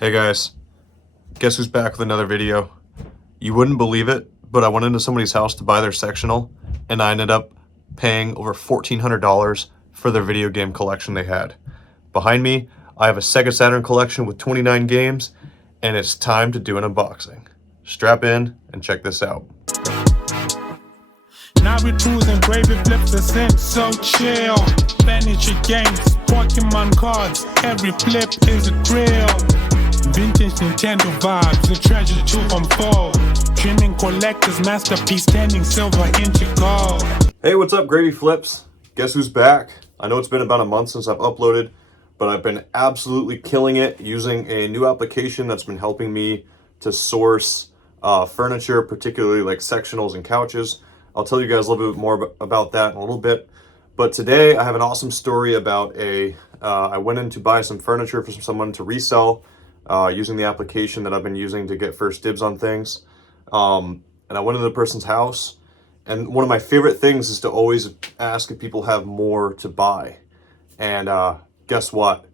Hey guys, guess who's back with another video? You wouldn't believe it, but I went into somebody's house to buy their sectional and I ended up paying over $1,400 for their video game collection they had. Behind me, I have a Sega Saturn collection with 29 games, and it's time to do an unboxing. Strap in and check this out. Now we cruising, gravy flips the scent, so chill. Furniture games, Pokemon cards, every flip is a thrill. Vintage Nintendo vibes, the treasure to unfold. Trimming collectors, masterpiece, standing silver into gold. Hey, what's up, Gravy Flips? Guess who's back? I know it's been about a month since I've uploaded, but I've been absolutely killing it using a new application that's been helping me to source furniture, particularly like sectionals and couches. I'll tell you guys a little bit more about that in a little bit. But today I have an awesome story about I went in to buy some furniture for someone to resell using the application that I've been using to get first dibs on things. And I went into the person's house, and one of my favorite things is to always ask if people have more to buy. And guess what?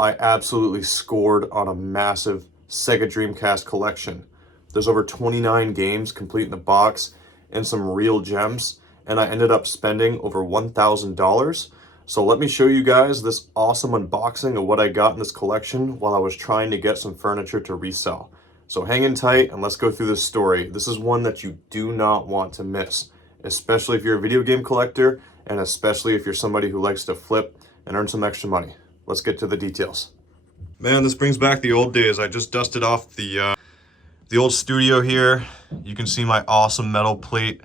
I absolutely scored on a massive Sega Dreamcast collection. There's over 29 games complete in the box and some real gems, and I ended up spending over $1,000. So let me show you guys this awesome unboxing of what I got in this collection while I was trying to get some furniture to resell. So hang in tight and let's go through this story. This is one that you do not want to miss, especially if you're a video game collector and especially if you're somebody who likes to flip and earn some extra money. Let's get to the details. Man, this brings back the old days. I just dusted off the old studio here. You can see my awesome metal plate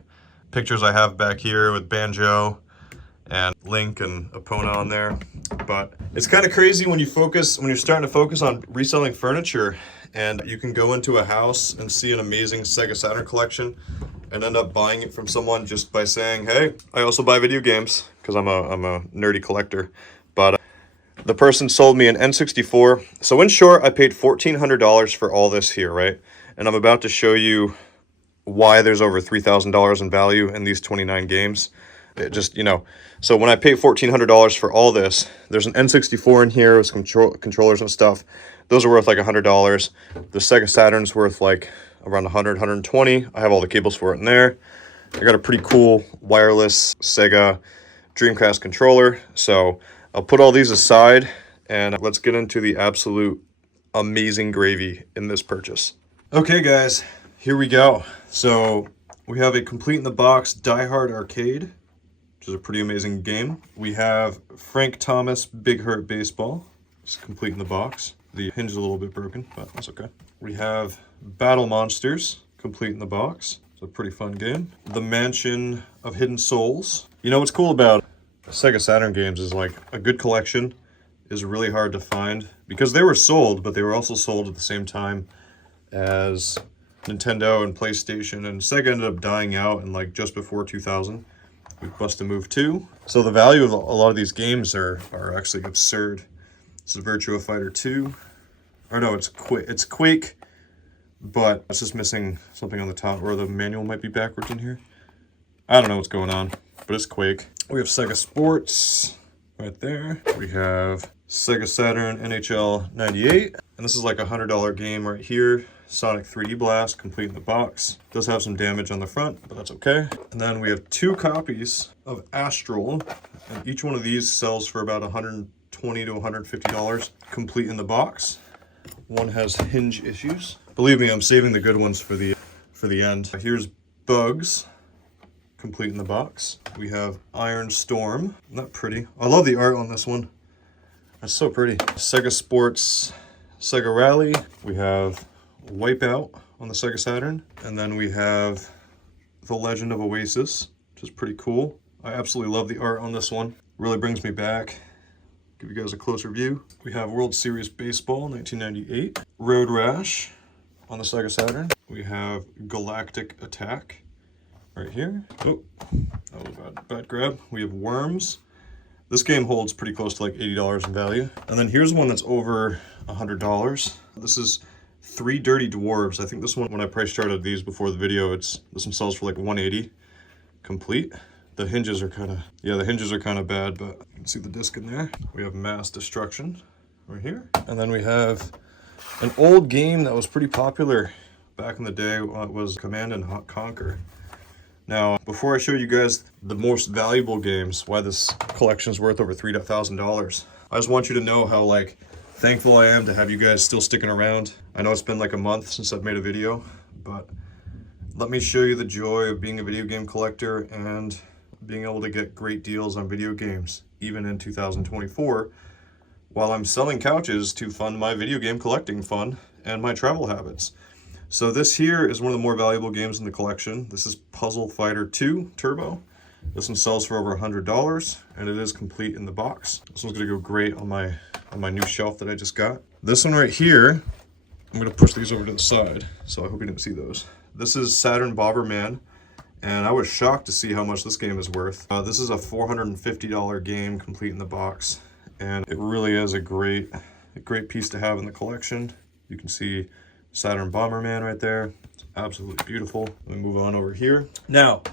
pictures I have back here with Banjo and Link and Epona on there. But it's kind of crazy when you're starting to focus on reselling furniture, and you can go into a house and see an amazing Sega Saturn collection and end up buying it from someone just by saying, hey, I also buy video games, because I'm a nerdy collector. But the person sold me an N64. So in short, I paid $1,400 for all this here, right? And I'm about to show you why there's over $3,000 in value in these 29 games. It just, so when I pay $1,400 for all this, there's an N64 in here with some controllers and stuff. Those are worth like $100. The Sega Saturn's worth like around 100, 120. I have all the cables for it in there. I got a pretty cool wireless Sega Dreamcast controller. So I'll put all these aside and let's get into the absolute amazing gravy in this purchase. Okay guys, here we go. So we have a complete in the box Die Hard Arcade, which is a pretty amazing game. We have Frank Thomas Big Hurt Baseball. It's complete in the box. The hinge is a little bit broken, but that's okay. We have Battle Monsters, complete in the box. It's a pretty fun game. The Mansion of Hidden Souls. You know what's cool about Sega Saturn games is like a good collection is really hard to find because they were sold, but they were also sold at the same time as Nintendo and PlayStation, and Sega ended up dying out in like just before 2000 with Bust a Move 2. So the value of a lot of these games are actually absurd. This is Virtua Fighter 2. Or no, it's Quake, but it's just missing something on the top, or the manual might be backwards in here. I don't know what's going on, but it's Quake. We have Sega Sports right there. We have Sega Saturn NHL 98. And this is like a $100 game right here. Sonic 3D Blast, complete in the box. Does have some damage on the front, but that's okay. And then we have 2 copies of Astral, and each one of these sells for about $120 to $150, complete in the box. One has hinge issues. Believe me, I'm saving the good ones for the end. Here's Bugs, complete in the box. We have Iron Storm. Isn't that pretty? I love the art on this one. That's so pretty. Sega Sports, Sega Rally. We have Wipeout on the Sega Saturn, and then we have The Legend of Oasis, which is pretty cool. I absolutely love the art on this one. Really brings me back. Give you guys a closer view. We have World Series Baseball 1998, Road Rash on the Sega Saturn. We have Galactic Attack right here. Oh, that was a bad grab. We have Worms. This game holds pretty close to like $80 in value. And then here's one that's over $100. This is 3 Dirty Dwarves. I think this one, when I price charted these before the video, this one sells for like $180 complete. The hinges are kind of bad, but you can see the disc in there. We have Mass Destruction right here. And then we have An old game that was pretty popular back in the day was Command and Conquer. Now, before I show you guys the most valuable games, why this collection is worth over $3,000, I just want you to know how like thankful I am to have you guys still sticking around. I know it's been like a month since I've made a video, but let me show you the joy of being a video game collector and being able to get great deals on video games, even in 2024, while I'm selling couches to fund my video game collecting fund and my travel habits. So this here is one of the more valuable games in the collection. This is Puzzle Fighter 2 Turbo. This one sells for over $100, and it is complete in the box. This one's gonna go great on my new shelf that I just got. This one right here, I'm gonna push these over to the side, so I hope you didn't see those. This is Saturn Bomberman, and I was shocked to see how much this game is worth. This is a $450 game complete in the box, and it really is a great piece to have in the collection. You can see Saturn Bomberman right there. It's absolutely beautiful. Let me move on over here. Now,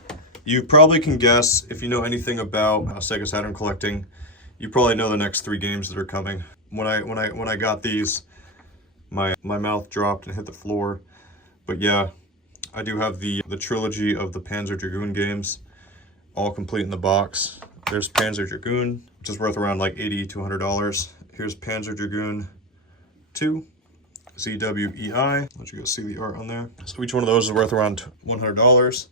you probably can guess, if you know anything about Sega Saturn collecting, you probably know the next 3 games that are coming. When I got these, my mouth dropped and hit the floor. But yeah, I do have the trilogy of the Panzer Dragoon games, all complete in the box. There's Panzer Dragoon, which is worth around like $80 to $100. Here's Panzer Dragoon 2. ZWEI. Let you guys see the art on there. So each one of those is worth around $100.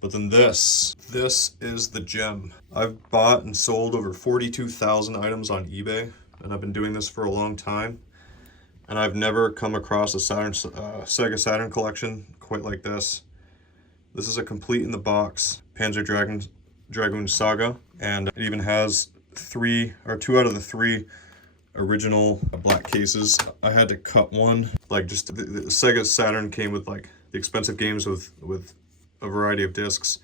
But then this is the gem. I've bought and sold over 42,000 items on eBay, and I've been doing this for a long time. And I've never come across a Sega Saturn collection quite like this. This is a complete in the box Panzer Dragoon Saga, and it even has 2 out of the 3 original black cases. I had to cut one. Like, just the Sega Saturn came with like the expensive games with a variety of discs.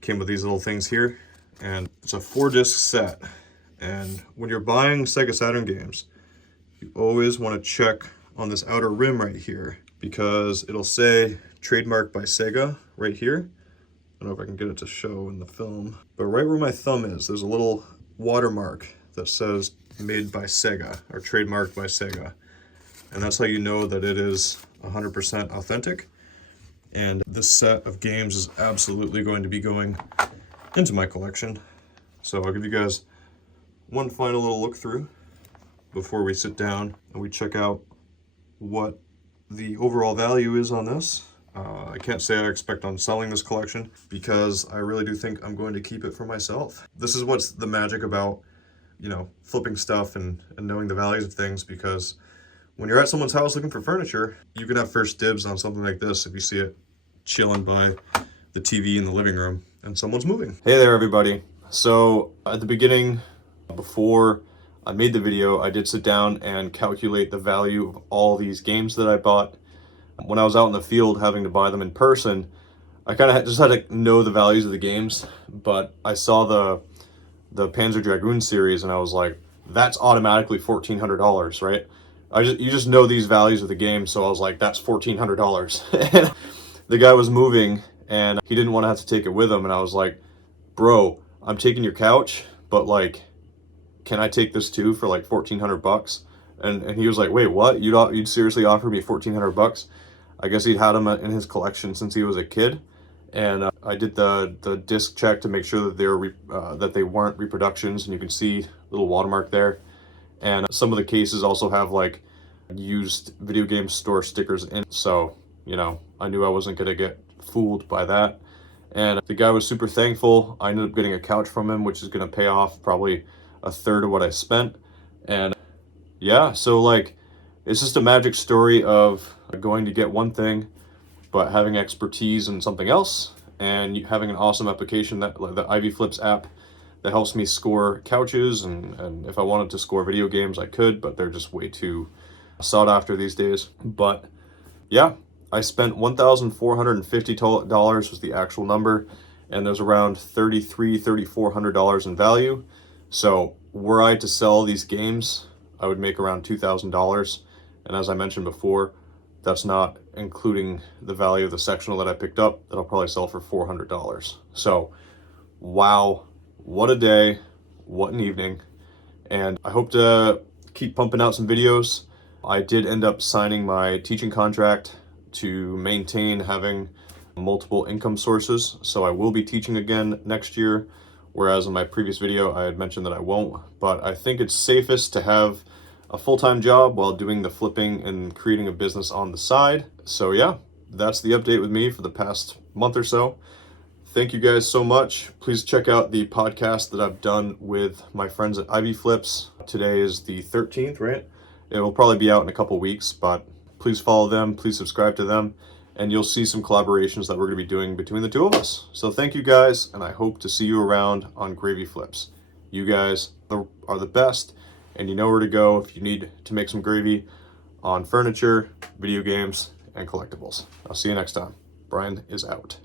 Came with these little things here, and it's a 4-disc set. And when you're buying Sega Saturn games, you always want to check on this outer rim right here, because it'll say trademarked by Sega right here. I don't know if I can get it to show in the film, but right where my thumb is, there's a little watermark that says made by Sega or trademarked by Sega. And that's how you know that it is 100% authentic. And this set of games is absolutely going to be going into my collection. So I'll give you guys one final little look through before we sit down and we check out what the overall value is on this. I can't say I expect on selling this collection, because I really do think I'm going to keep it for myself. This is what's the magic about, you know, flipping stuff and knowing the values of things, because when you're at someone's house looking for furniture, you can have first dibs on something like this if you see it chilling by the TV in the living room and someone's moving. Hey there, everybody. So at the beginning, before I made the video, I did sit down and calculate the value of all these games that I bought. When I was out in the field having to buy them in person, I kind of just had to know the values of the games, but I saw the Panzer Dragoon series and I was like, that's automatically $1,400, right? You just know these values of the game, so I was like, that's $1,400. The guy was moving and he didn't want to have to take it with him, and I was like, bro, I'm taking your couch, but like, can I take this too for like $1,400? And he was like, wait, what? You'd seriously offer me $1,400? I guess he'd had them in his collection since he was a kid. And I did the disc check to make sure that they weren't reproductions, and you can see a little watermark there. And some of the cases also have like used video game store stickers in, so you know, I knew I wasn't gonna get fooled by that. And the guy was super thankful. I ended up getting a couch from him, which is gonna pay off probably a third of what I spent. And yeah, so like, it's just a magic story of going to get one thing, but having expertise in something else, and having an awesome application, that the Ivy Flips app, that helps me score couches, and if I wanted to score video games, I could, but they're just way too sought after these days. But yeah, I spent $1,450 was the actual number, and there's around $3,400 in value. So were I to sell these games, I would make around $2,000. And as I mentioned before, that's not including the value of the sectional that I picked up that I'll probably sell for $400. So wow, what a day, what an evening. And I hope to keep pumping out some videos I did end up signing my teaching contract to maintain having multiple income sources. So I will be teaching again next year, whereas in my previous video I had mentioned that I won't. But I think it's safest to have a full-time job while doing the flipping and creating a business on the side. So yeah, that's the update with me for the past month or so. Thank you guys so much. Please check out the podcast that I've done with my friends at Ivy Flips. Today is the 13th, right? It will probably be out in a couple weeks, but please follow them, please subscribe to them, and you'll see some collaborations that we're going to be doing between the two of us. So thank you guys, and I hope to see you around on Gravy Flips. You guys are the best, and you know where to go if you need to make some gravy on furniture, video games, and collectibles. I'll see you next time. Brian is out.